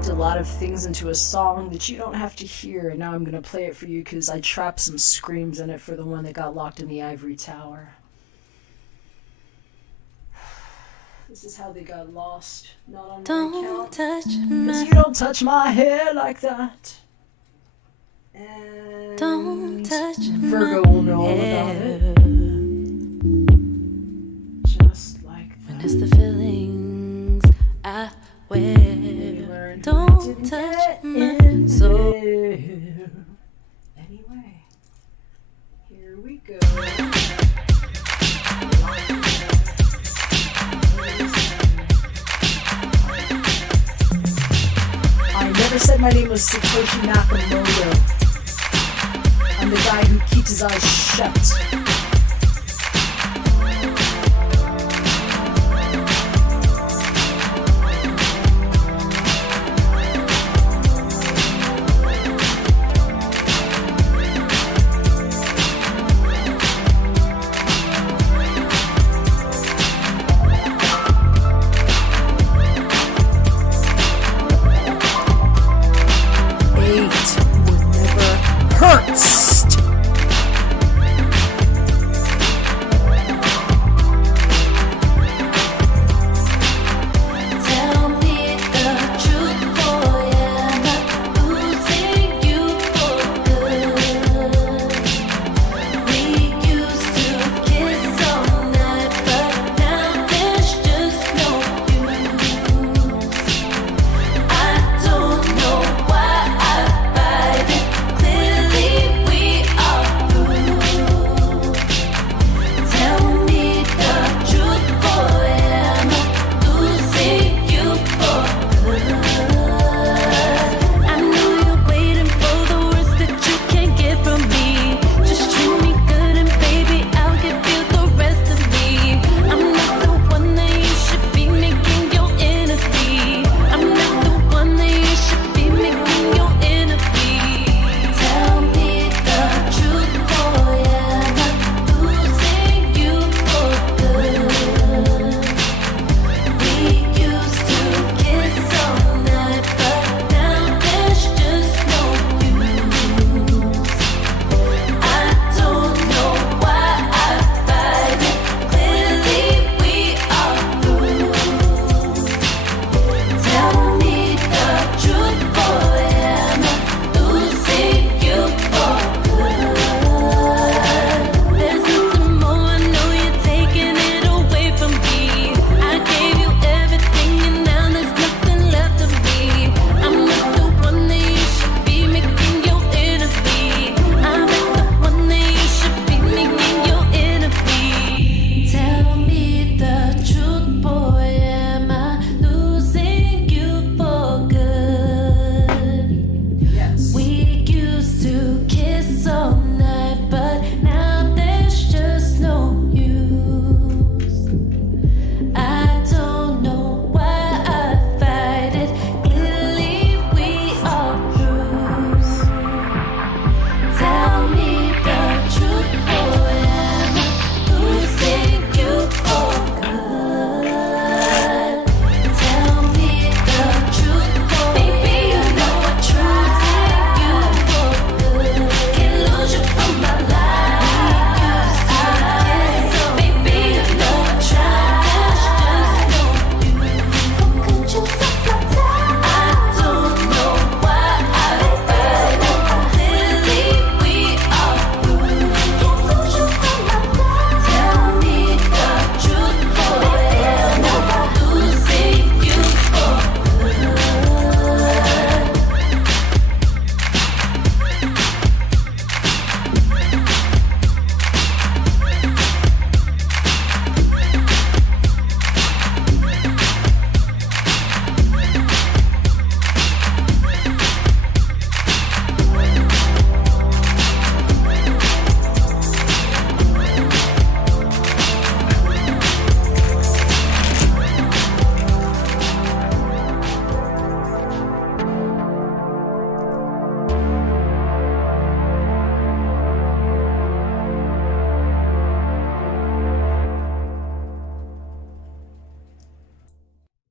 locked a lot of things into a song that you don't have to hear, and now I'm going to play it for you because I trapped some screams in it for the one that got locked in the ivory tower. This is how they got lost. Not on my account. Touch Cause you don't touch my hair like that. And don't touch Virgo will know all about it. Just like that. when it's the feelings I wear. Don't touch my soul. Anyway, here we go. I never said my name was Satoshi Nakamoto. I'm the guy who keeps his eyes shut.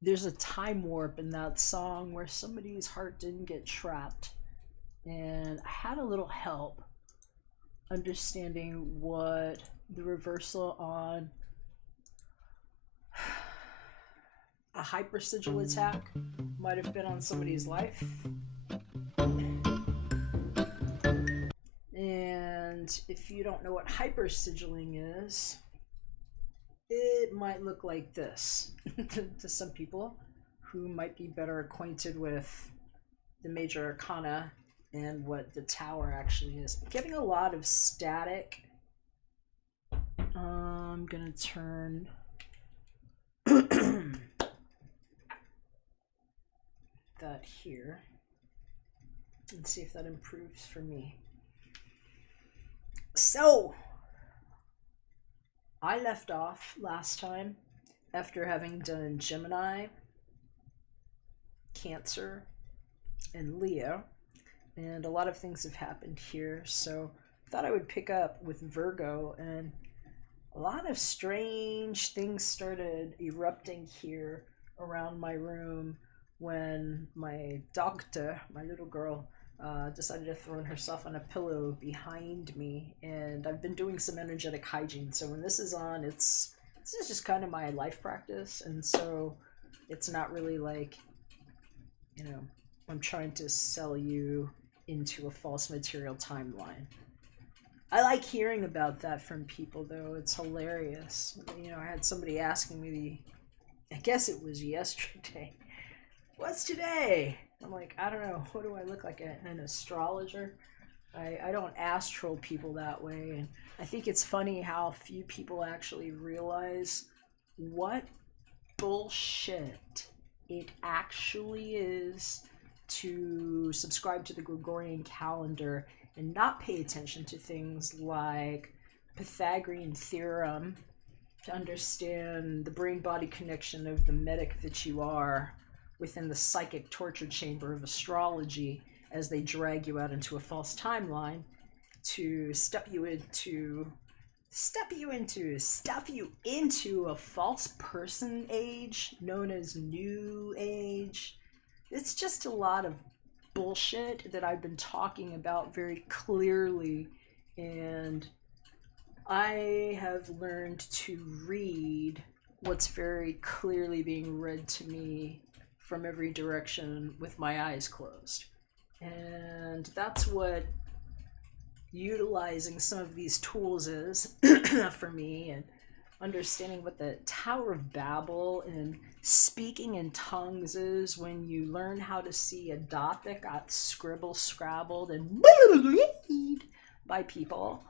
there's a time warp in that song where somebody's heart didn't get trapped. And I had a little help understanding what the reversal on a hypersigil attack might have been on somebody's life. And if you don't know what hypersigilling is, it might look like this to some people who might be better acquainted with the major arcana and what the tower actually is. I'm getting a lot of static. I'm gonna turn that here and see if that improves for me. So I left off last time after having done Gemini, Cancer, and Leo, and a lot of things have happened here, so I thought I would pick up with Virgo, and a lot of strange things started erupting here around my room when my doctor, my little girl, decided to throw herself on a pillow behind me, and I've been doing some energetic hygiene. So when this is on, this is just kind of my life practice, and so it's not really like, you know, I'm trying to sell you into a false material timeline. I like hearing about that from people, though. It's hilarious. You know, I had somebody asking me, I guess it was yesterday, what's today? I'm like, I don't know. What do I look like, an astrologer? I don't ass-troll people that way. And I think it's funny how few people actually realize what bullshit it actually is to subscribe to the Gregorian calendar and not pay attention to things like Pythagorean theorem to understand the brain-body connection of the medic that you are within the psychic torture chamber of astrology as they drag you out into a false timeline to stuff you into a false person age known as New Age. It's just a lot of bullshit that I've been talking about very clearly, and I have learned to read what's very clearly being read to me from every direction with my eyes closed. And that's what utilizing some of these tools is for me, and understanding what the Tower of Babel and speaking in tongues is when you learn how to see a dot that got scrabbled and by people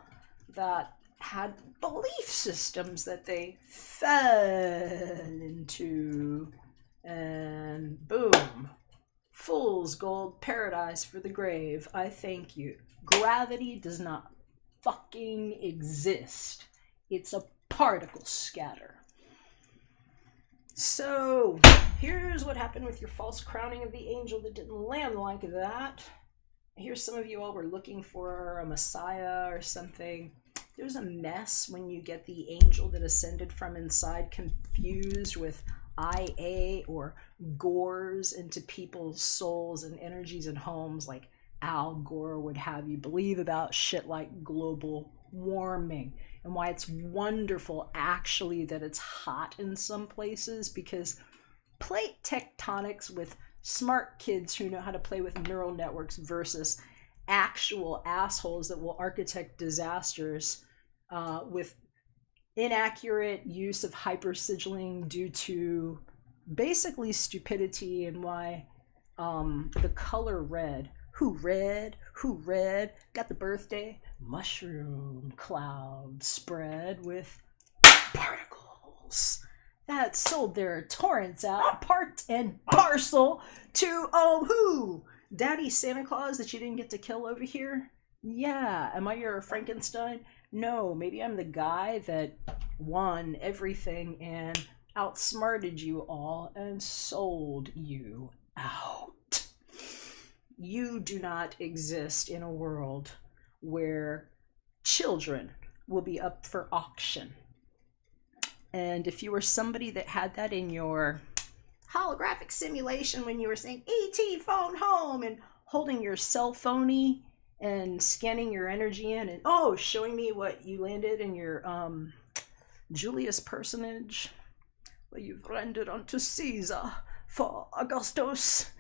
that had belief systems that they fell into, and boom, fool's gold paradise for the grave. I thank you. Gravity does not fucking exist. It's a particle scatter. So here's what happened with your false crowning of the angel that didn't land like that. I hear some of you all were looking for a messiah or something. There's a mess when you get the angel that ascended from inside confused with IA or gores into people's souls and energies and homes, like Al Gore would have you believe about shit like global warming, and why it's wonderful actually that it's hot in some places, because plate tectonics with smart kids who know how to play with neural networks versus actual assholes that will architect disasters with inaccurate use of hypersigilling due to basically stupidity, and why the color red, who read got the birthday mushroom cloud spread with particles that sold their torrents out part and parcel to who? Daddy Santa Claus that you didn't get to kill over here? Yeah, am I your Frankenstein? No, maybe I'm the guy that won everything and outsmarted you all and sold you out. You do not exist in a world where children will be up for auction. And if you were somebody that had that in your holographic simulation when you were saying ET phone home and holding your cell phony and scanning your energy in and showing me what you landed in your Julius personage. Well, you've rendered unto Caesar for Augustus.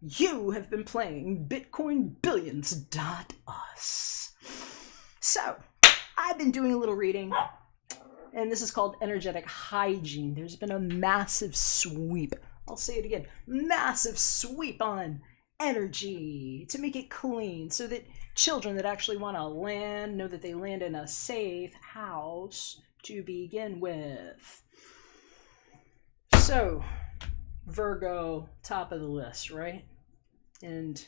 You have been playing Bitcoin Billions.us. So, I've been doing a little reading, and this is called energetic hygiene. There's been a massive sweep. I'll say it again. Massive sweep on energy to make it clean so that children that actually want to land know that they land in a safe house to begin with. So, Virgo, top of the list, right? And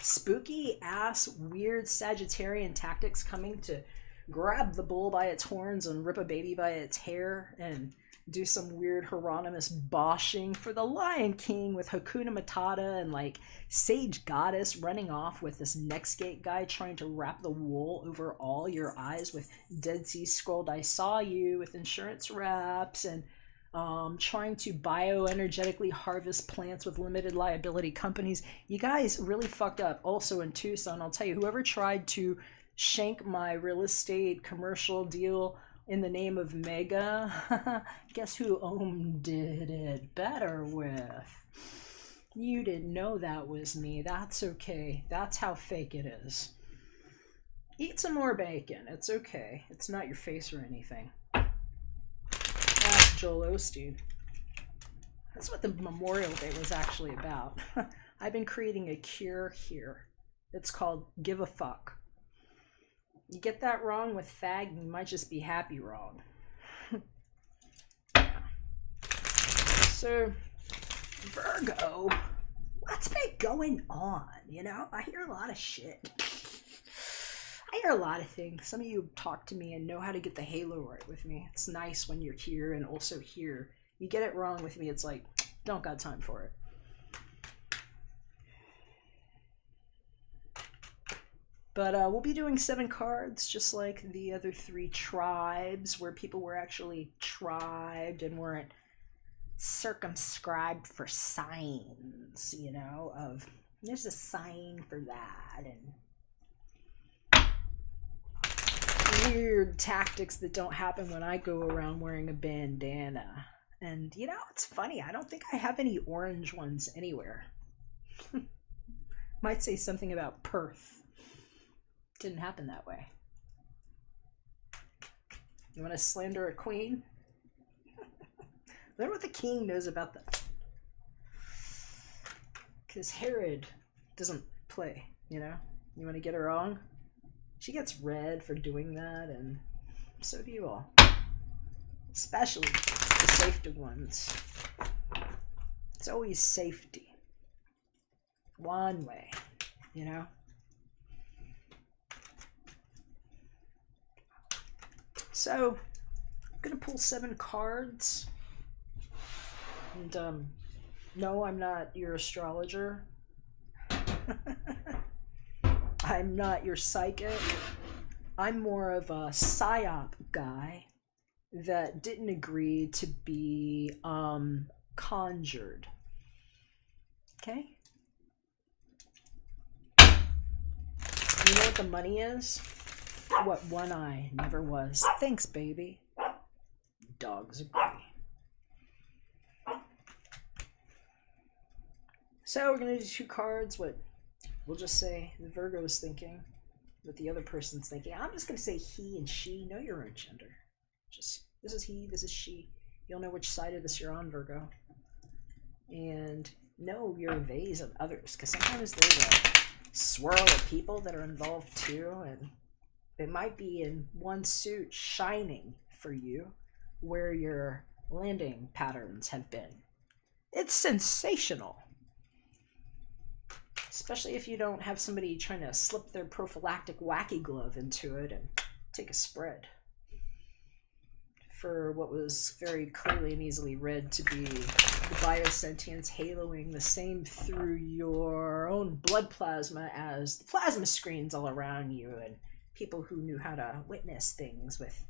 spooky ass weird Sagittarian tactics coming to grab the bull by its horns and rip a baby by its hair and do some weird Hieronymus boshing for the Lion King with Hakuna Matata and like Sage Goddess running off with this Next Gate guy trying to wrap the wool over all your eyes with Dead Sea Scrolled I Saw You with insurance wraps and trying to bioenergetically harvest plants with limited liability companies. You guys really fucked up. Also in Tucson, I'll tell you, whoever tried to shank my real estate commercial deal in the name of Mega, guess who did it better with? You didn't know that was me. That's okay. That's how fake it is. Eat some more bacon. It's okay. It's not your face or anything. Ask Joel Osteen. That's what the Memorial Day was actually about. I've been creating a cure here. It's called Give a Fuck. You get that wrong with fag, you might just be happy wrong. So, Virgo, what's been going on? You know, I hear a lot of shit. I hear a lot of things. Some of you talk to me and know how to get the halo right with me. It's nice when you're here and also here. You get it wrong with me, it's like, don't got time for it. But we'll be doing 7 cards, just like the other 3 tribes, where people were actually tribed and weren't circumscribed for signs, you know, of there's a sign for that, and weird tactics that don't happen when I go around wearing a bandana. And, you know, it's funny, I don't think I have any orange ones anywhere. Might say something about Perth. Didn't happen that way. You want to slander a queen? Learn what the king knows about that. Because Herod doesn't play, you know? You want to get her wrong? She gets red for doing that, and so do you all. Especially the safety ones. It's always safety. One way, you know? So, I'm going to pull 7 cards. And, no, I'm not your astrologer. I'm not your psychic. I'm more of a psyop guy that didn't agree to be, conjured. Okay? You know what the money is? What one eye never was. Thanks, baby. Dogs agree. So we're going to do 2 cards. What we'll just say the Virgo is thinking, what the other person's thinking. I'm just going to say he and she. Know your own gender. Just, this is he, this is she. You'll know which side of this you're on, Virgo. And know your ways of others. Because sometimes there's a swirl of people that are involved too. And it might be in one suit shining for you where your landing patterns have been. It's sensational. Especially if you don't have somebody trying to slip their prophylactic wacky glove into it and take a spread. For what was very clearly and easily read to be the biosentience haloing the same through your own blood plasma as the plasma screens all around you, and people who knew how to witness things with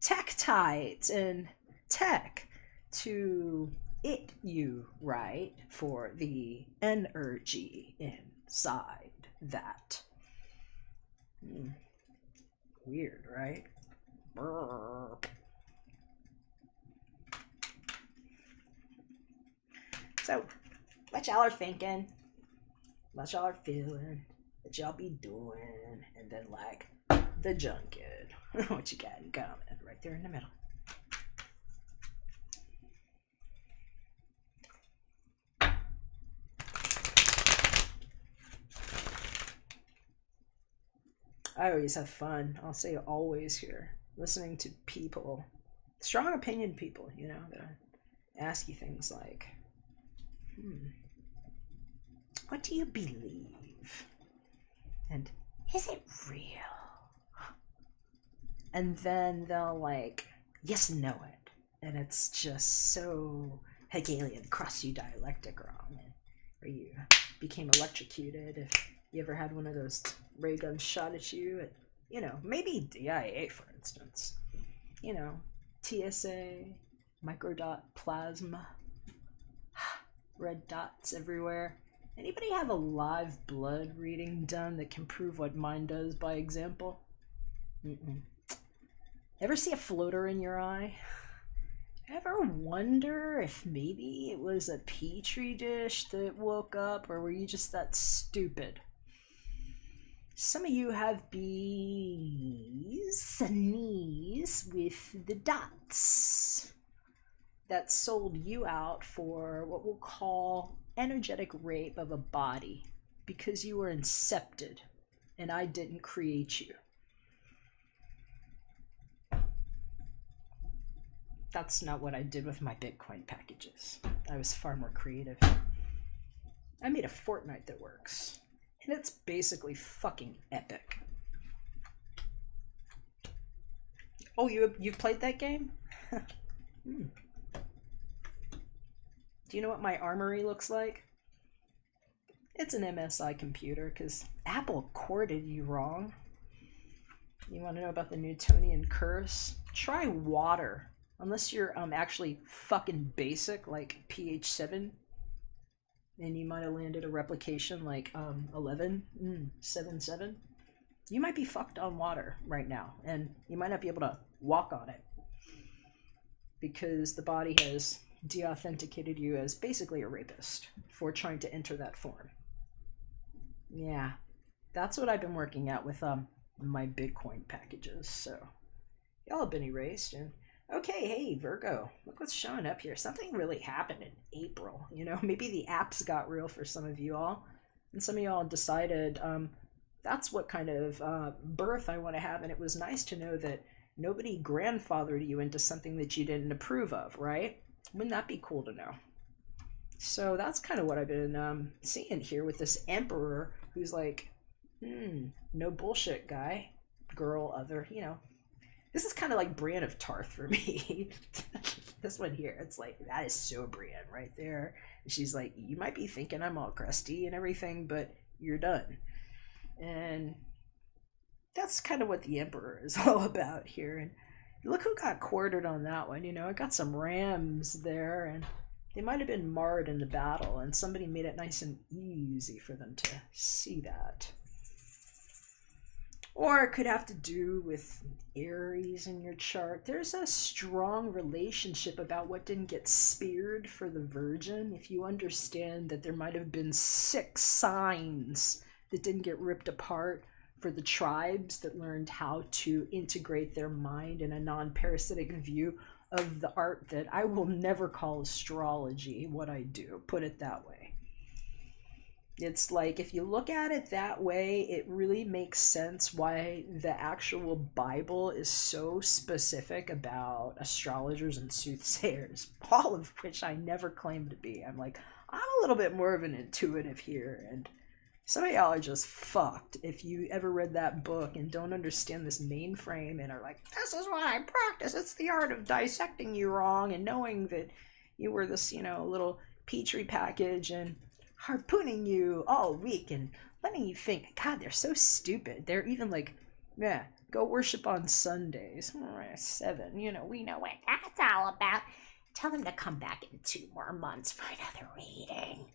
tektites and tech to it you, right? For the energy inside that. Weird, right? Burp. So, what y'all are thinking, what y'all are feeling, what y'all be doing, and then like the junket. What you got in common right there in the middle. I always have fun, I'll say always here, listening to people, strong opinion people, you know, that ask you things like, what do you believe? And is it real? And then they'll like, yes, know it. And it's just so Hegelian, cross-you dialectic wrong. Or you became electrocuted if you ever had one of those ray guns shot at you. At, you know, maybe DIA, for instance. You know, TSA, microdot plasma, red dots everywhere. Anybody have a live blood reading done that can prove what mine does by example? Ever see a floater in your eye? Ever wonder if maybe it was a petri dish that woke up, or were you just that stupid? Some of you have bees and knees with the dots that sold you out for what we'll call energetic rape of a body because you were incepted and I didn't create you. That's not what I did with my Bitcoin packages. I was far more creative. I made a Fortnite that works, and it's basically fucking epic. Oh, you've played that game? Do you know what my armory looks like? It's an MSI computer because Apple corded you wrong. You want to know about the Newtonian curse? Try water. Unless you're actually fucking basic, like pH 7, and you might have landed a replication like 11.7.7. You might be fucked on water right now, and you might not be able to walk on it because the body has de-authenticated you as basically a rapist for trying to enter that form. Yeah, that's what I've been working at with my Bitcoin packages. So y'all have been erased. And okay, hey, Virgo, look what's showing up here. Something really happened in April. You know, maybe the apps got real for some of you all. And some of y'all decided that's what kind of birth I want to have. And it was nice to know that nobody grandfathered you into something that you didn't approve of, right? Wouldn't that be cool to know? So that's kind of what I've been seeing here with this emperor who's like, no bullshit guy, girl, other, you know. This is kind of like Brienne of Tarth for me. This one here, it's like, that is so Brienne right there. And she's like, you might be thinking I'm all crusty and everything, but you're done. And that's kind of what the Emperor is all about here. And look who got quartered on that one. You know, I got some rams there, and they might have been marred in the battle, and somebody made it nice and easy for them to see that. Or it could have to do with Aries in your chart. There's a strong relationship about what didn't get speared for the Virgin. If you understand that there might have been 6 signs that didn't get ripped apart for the tribes that learned how to integrate their mind in a non-parasitic view of the art that I will never call astrology what I do, put it that way. It's like, if you look at it that way, it really makes sense why the actual Bible is so specific about astrologers and soothsayers, all of which I never claimed to be. I'm like, I'm a little bit more of an intuitive here, and some of y'all are just fucked if you ever read that book and don't understand this mainframe and are like, this is what I practice. It's the art of dissecting you wrong and knowing that you were this, you know, little petri package and harpooning you all week and letting you think, God, they're so stupid. They're even like, yeah, go worship on Sundays. 7, you know, we know what that's all about. Tell them to come back in 2 more months for another reading.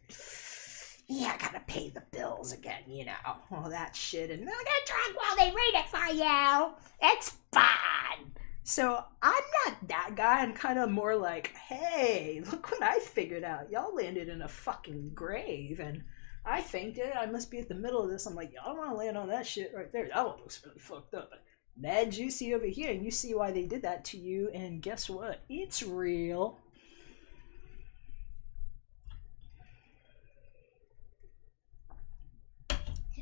Yeah, I gotta pay the bills again, you know, all that shit, and they'll get drunk while they read it for you. It's fun. So I'm not that guy. I'm kind of more like, hey, look what I figured out. Y'all landed in a fucking grave, and I think it. I must be at the middle of this. I'm like, y'all don't want to land on that shit right there. That one looks really fucked up. But mad juicy over here, and you see why they did that to you, and guess what? It's real.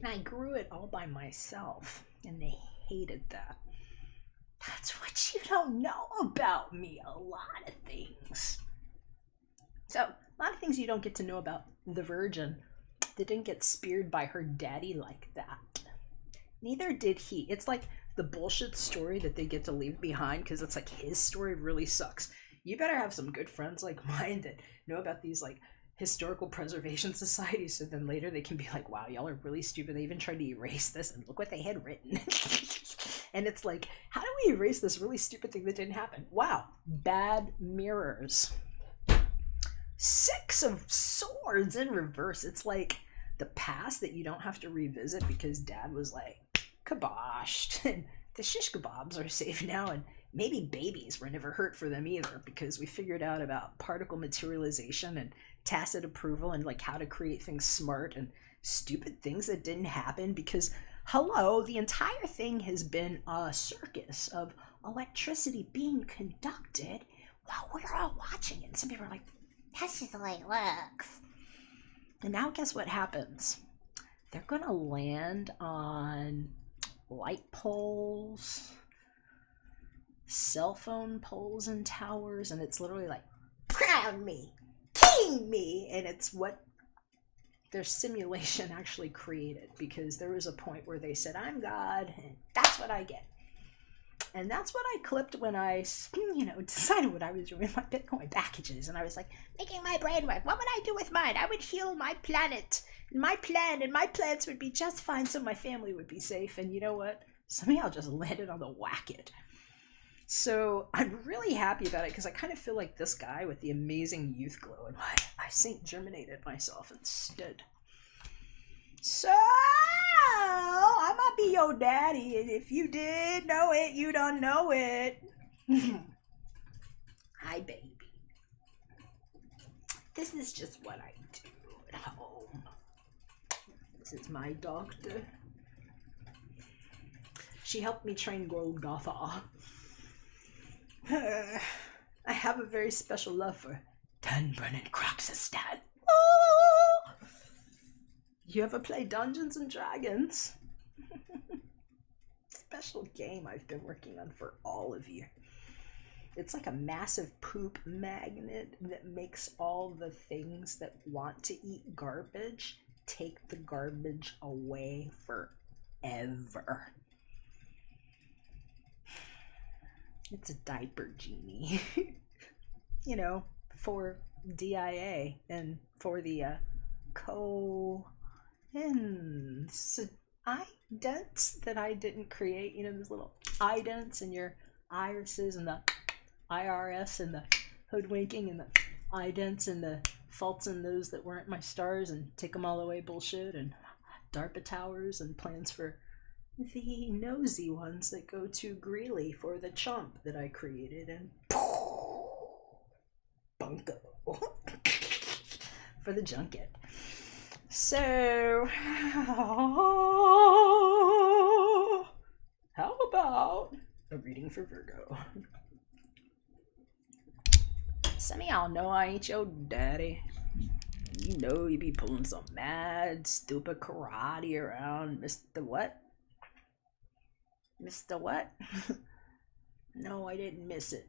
And I grew it all by myself, and they hated that. That's what you don't know about me. A lot of things. So, a lot of things you don't get to know about the virgin. They didn't get speared by her daddy like that. Neither did he. It's like the bullshit story that they get to leave behind because it's like his story really sucks. You better have some good friends like mine that know about these like historical preservation societies, so then later they can be like, wow, y'all are really stupid. They even tried to erase this, and look what they had written. And it's like, how do we erase this really stupid thing that didn't happen? Wow, bad mirrors. 6 of Swords in reverse. It's like the past that you don't have to revisit because dad was like, kaboshed. And the shish kebabs are safe now, and maybe babies were never hurt for them either because we figured out about particle materialization and tacit approval and like how to create things smart and stupid things that didn't happen because hello, the entire thing has been a circus of electricity being conducted while we're all watching it. And some people are like, that's just the way it looks. And now guess what happens? They're gonna land on light poles, cell phone poles and towers, and it's literally like, crown me, king me, and it's what their simulation actually created because there was a point where they said, I'm God, and that's what I get. And that's what I clipped when I, decided what I was doing with my Bitcoin packages. And I was like, making my brain work. What would I do with mine? I would heal my planet. My plants would be just fine so my family would be safe. And you know what? Some of y'all just landed on the whack-it. So I'm really happy about it because I kind of feel like this guy with the amazing youth glow and I Saint germinated myself instead. So I might be your daddy, and if you did know it, you don't know it. Hi, baby. This is just what I do at home. This is my doctor. She helped me train Golgotha. I have a very special love for Dunburn and Croxistan. Oh! You ever play Dungeons and Dragons? Special game I've been working on for all of you. It's like a massive poop magnet that makes all the things that want to eat garbage take the garbage away forever. It's a diaper genie. For DIA and for the idents that I didn't create. Those little idents and your irises and the IRS and the hoodwinking and the idents and the faults in those that weren't my stars and take them all away bullshit and DARPA towers and plans for the nosy ones that go to Greeley for the chump that I created and bunko for the junket. So, how about a reading for Virgo? Some of y'all know I ain't your daddy. You know you be pulling some mad, stupid karate around Mr. What? Mr. What? No, I didn't miss it.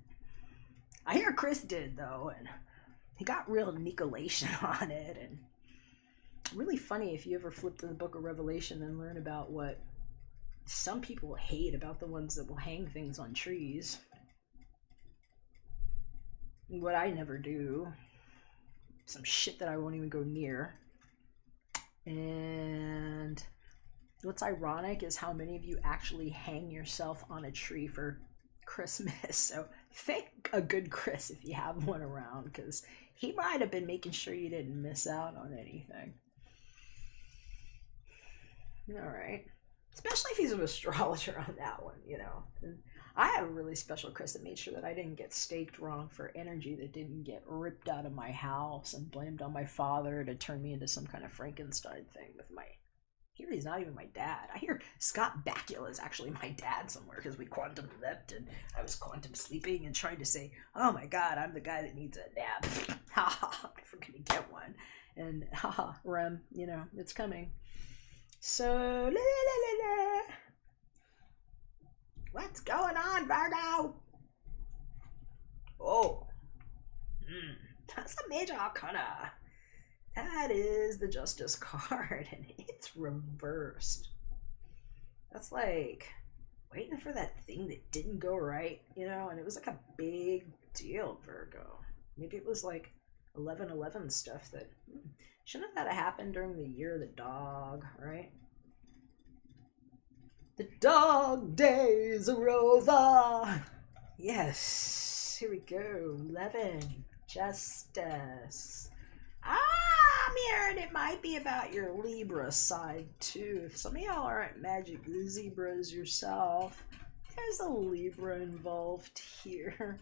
I hear Chris did, though, and he got real Nicolation on it, and really funny if you ever flip to the Book of Revelation and learn about what some people hate about the ones that will hang things on trees. What I never do. Some shit that I won't even go near. And what's ironic is how many of you actually hang yourself on a tree for Christmas. So Thank a good Chris if you have one around, because he might have been making sure you didn't miss out on anything. Alright. Especially if he's an astrologer on that one, you know. And I have a really special Chris that made sure that I didn't get staked wrong for energy that didn't get ripped out of my house and blamed on my father to turn me into some kind of Frankenstein thing with my... Here he's not even my dad. I hear Scott Bakula is actually my dad somewhere because we quantum leapt and I was quantum sleeping and trying to say, oh my god, I'm the guy that needs a nap. Ha ha, I'm never gonna get one. And haha, Rem, you know, it's coming. So, la la la la la. What's going on, Virgo? Oh, that's the Major Arcana. That is the Justice card, and it's reversed. That's like waiting for that thing that didn't go right, you know, and it was like a big deal, Virgo. Maybe it was like 11/11 stuff that shouldn't that have happened during the year of the dog, right? The dog days are over. Yes, here we go. 11, Justice. I'm hearing it might be about your Libra side too. If some of y'all aren't magic zebras yourself, there's a Libra involved here.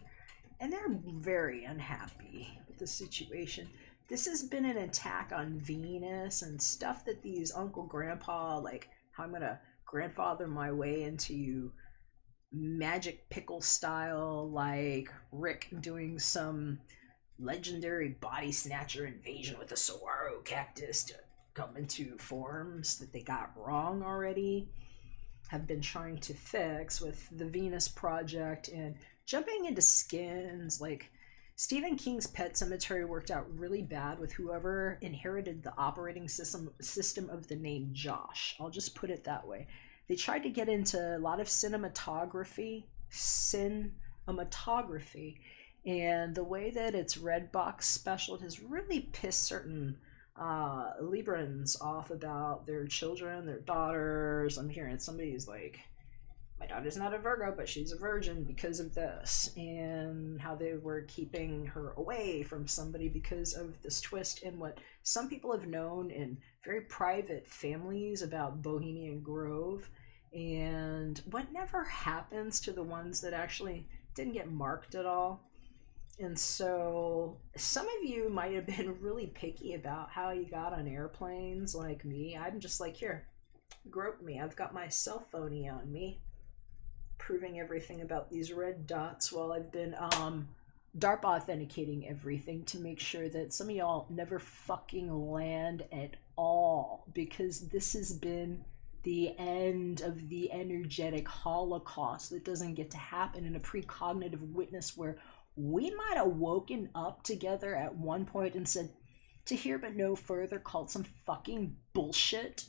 And they're very unhappy with the situation. This has been an attack on Venus and stuff that these uncle grandpa, like how I'm gonna grandfather my way into magic pickle style, like Rick doing some legendary body snatcher invasion with a saguaro cactus to come into forms that they got wrong already, have been trying to fix with the Venus Project and jumping into skins. Like Stephen King's Pet Cemetery worked out really bad with whoever inherited the operating system of the name Josh. I'll just put it that way. They tried to get into a lot of cinematography, and the way that it's Redbox special has really pissed certain Librans off about their children, their daughters. I'm hearing somebody's like, my daughter's not a Virgo, but she's a virgin because of this, and how they were keeping her away from somebody because of this twist in what some people have known in very private families about Bohemian Grove, and what never happens to the ones that actually didn't get marked at all. And so some of you might have been really picky about how you got on airplanes like me. I'm just like, here, grope me. I've got my cell phone on me, proving everything about these red dots while I've been DARPA authenticating everything to make sure that some of y'all never fucking land at all, because this has been the end of the energetic holocaust that doesn't get to happen in a precognitive witness where we might have woken up together at one point and said, to hear but no further, called some fucking bullshit,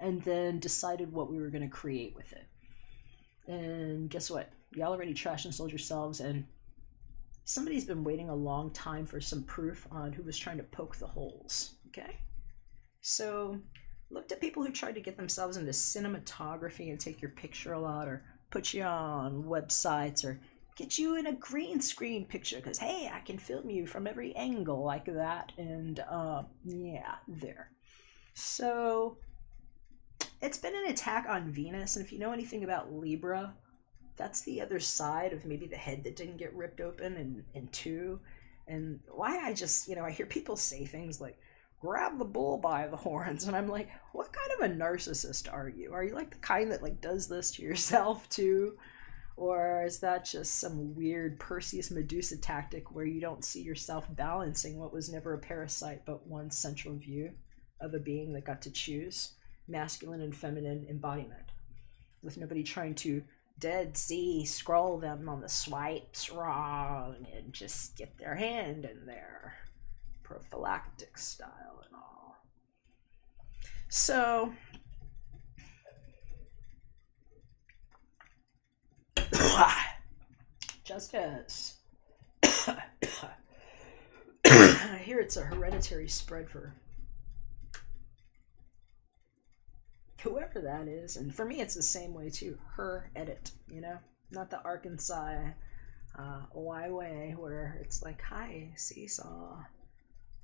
and then decided what we were going to create with it. And guess what? Y'all already trashed and sold yourselves, and somebody's been waiting a long time for some proof on who was trying to poke the holes, okay? So, looked at people who tried to get themselves into cinematography and take your picture a lot, or put you on websites, or get you in a green screen picture, because, hey, I can film you from every angle like that, and, yeah, there. So, it's been an attack on Venus, and if you know anything about Libra, that's the other side of maybe the head that didn't get ripped open in two. And why I just, I hear people say things like, grab the bull by the horns, and I'm like, what kind of a narcissist are you? Are you like the kind that like does this to yourself too? Or is that just some weird Perseus Medusa tactic where you don't see yourself balancing what was never a parasite but one central view of a being that got to choose masculine and feminine embodiment, with nobody trying to dead see scroll them on the swipes wrong and just get their hand in there, prophylactic style and all. So Justice. I hear it's a hereditary spread for whoever that is, and for me it's the same way too. Her edit, not the Arkansas Y way, where it's like, hi, seesaw.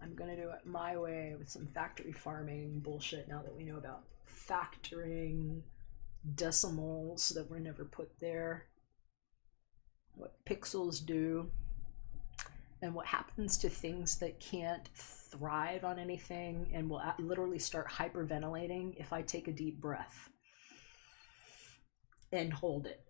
I'm gonna do it my way with some factory farming bullshit now that we know about factoring decimals that were never put there, what pixels do, and what happens to things that can't thrive on anything and will literally start hyperventilating if I take a deep breath and hold it.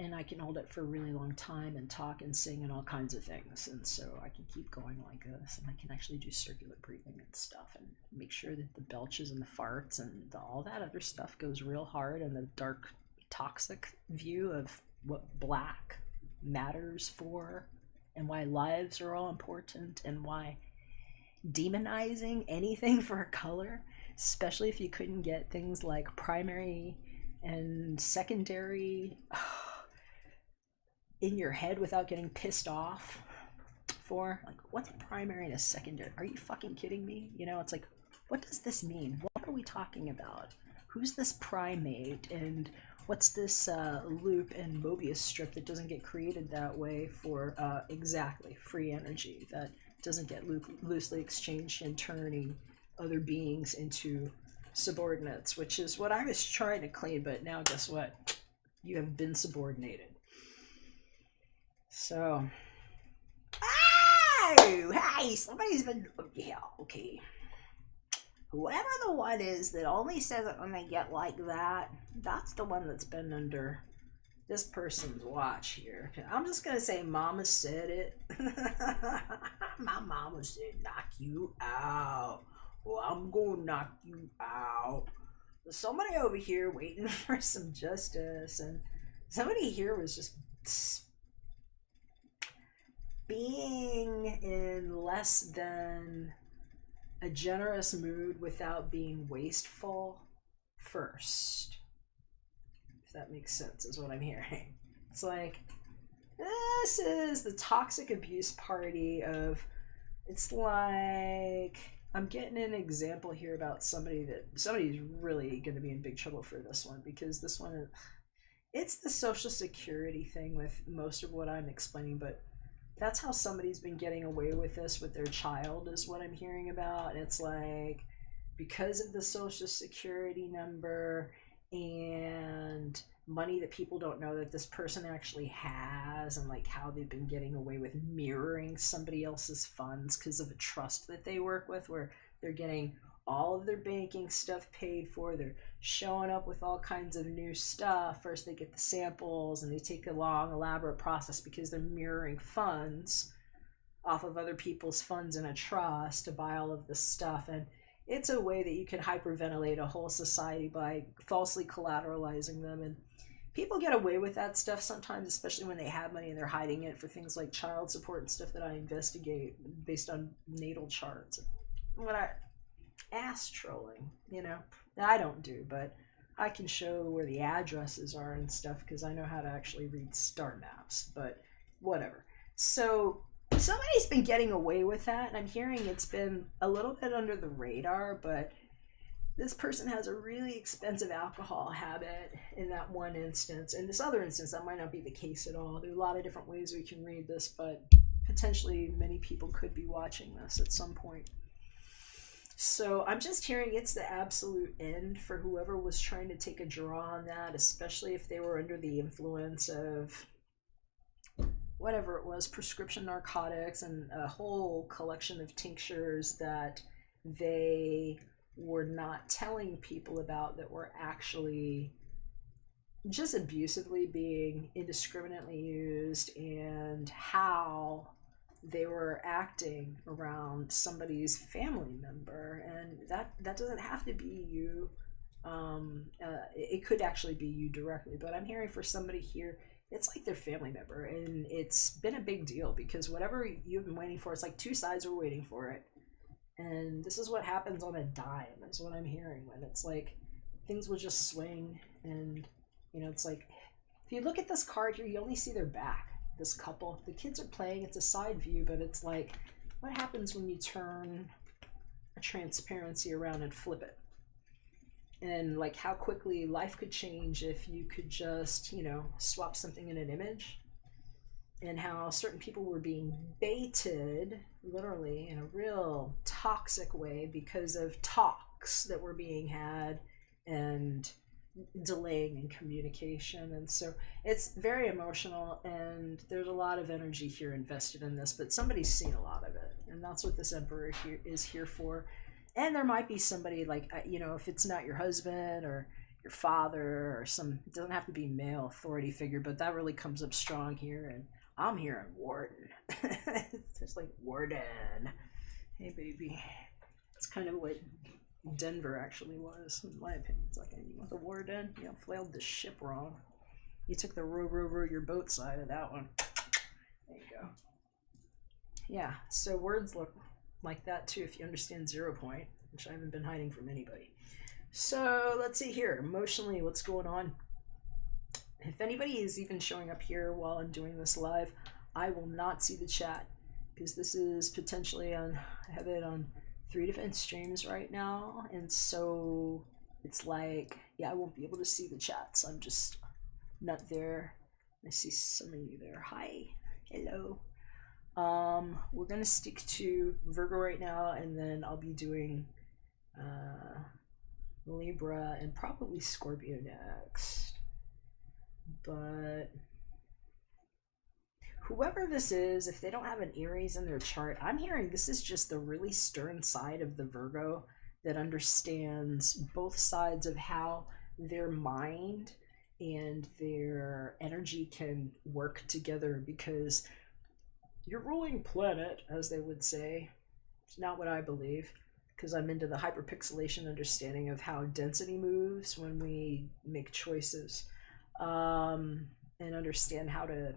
And I can hold it for a really long time and talk and sing and all kinds of things. And so I can keep going like this, and I can actually do circular breathing and stuff and make sure that the belches and the farts and all that other stuff goes real hard, and the dark, toxic view of what black matters for and why lives are all important and why demonizing anything for a color, especially if you couldn't get things like primary and secondary in your head without getting pissed off for, like, what's a primary and a secondary? Are you fucking kidding me? You know, it's like, what does this mean? What are we talking about? Who's this primate, and what's this loop and Mobius strip that doesn't get created that way for exactly free energy that doesn't get loosely exchanged and turning other beings into subordinates, which is what I was trying to claim, but now guess what? You have been subordinated. So, oh, hey, somebody's been, yeah, okay. Whoever the one is that only says it when they get like that, that's the one that's been under this person's watch here. I'm just gonna say mama said it. My mama said knock you out. Well, I'm gonna knock you out. There's somebody over here waiting for some justice, and somebody here was just being in less than a generous mood without being wasteful first. If that makes sense, is what I'm hearing. It's like, this is the toxic abuse party of, it's like, I'm getting an example here about somebody's really going to be in big trouble for this one, because this one is, it's the social security thing with most of what I'm explaining, but that's how somebody's been getting away with this with their child, is what I'm hearing about. And it's like, because of the social security number and money that people don't know that this person actually has, and like how they've been getting away with mirroring somebody else's funds because of a trust that they work with, where they're getting all of their banking stuff paid for, they're showing up with all kinds of new stuff. First they get the samples, and they take a long elaborate process because they're mirroring funds off of other people's funds in a trust to buy all of this stuff. And it's a way that you can hyperventilate a whole society by falsely collateralizing them. And people get away with that stuff sometimes, especially when they have money and they're hiding it for things like child support and stuff that I investigate based on natal charts. What I ass trolling, you know, that I don't do, but I can show where the addresses are and stuff because I know how to actually read star maps, but whatever. So somebody's been getting away with that, and I'm hearing it's been a little bit under the radar, but this person has a really expensive alcohol habit in that one instance. In this other instance, that might not be the case at all. There are a lot of different ways we can read this, but potentially many people could be watching this at some point. So I'm just hearing it's the absolute end for whoever was trying to take a draw on that, especially if they were under the influence of whatever it was, prescription narcotics and a whole collection of tinctures that they were not telling people about, that were actually just abusively being indiscriminately used, and how they were acting around somebody's family member. And that doesn't have to be you. It could actually be you directly, but I'm hearing for somebody here, it's like their family member, and it's been a big deal because whatever you've been waiting for, it's like two sides were waiting for it. And this is what happens on a dime, is what I'm hearing, when it's like things will just swing. And you know, it's like, if you look at this card here, you only see their back. This couple, the kids are playing, it's a side view, but it's like, what happens when you turn a transparency around and flip it? And like how quickly life could change if you could just, you know, swap something in an image. and how certain people were being baited, literally in a real toxic way, because of talks that were being had and delaying in communication. And so it's very emotional, and there's a lot of energy here invested in this, but somebody's seen a lot of it, and that's what this emperor here is here for. And there might be somebody like, you know, if it's not your husband or your father or some, it doesn't have to be male authority figure, but that really comes up strong here. And I'm hearing warden. It's just like warden. Hey baby. It's kind of what Denver actually was, in my opinion. It's like, you want the warden? You know, flailed the ship wrong. You took the row your boat side of that one. There you go. Yeah, so words look like that too if you understand 0 point, which I haven't been hiding from anybody. So let's see here, emotionally, what's going on? If anybody is even showing up here while I'm doing this live, I will not see the chat, because this is potentially on, I have it on 3 different streams right now, and so it's like, yeah, I won't be able to see the chats. I'm just not there. I see some of you there. Hi, hello. We're gonna stick to Virgo right now, and then I'll be doing Libra and probably Scorpio next. But whoever this is, if they don't have an Aries in their chart, I'm hearing this is just the really stern side of the Virgo that understands both sides of how their mind and their energy can work together, because your ruling planet, as they would say, it's not what I believe, because I'm into the hyperpixelation understanding of how density moves when we make choices, and understand how to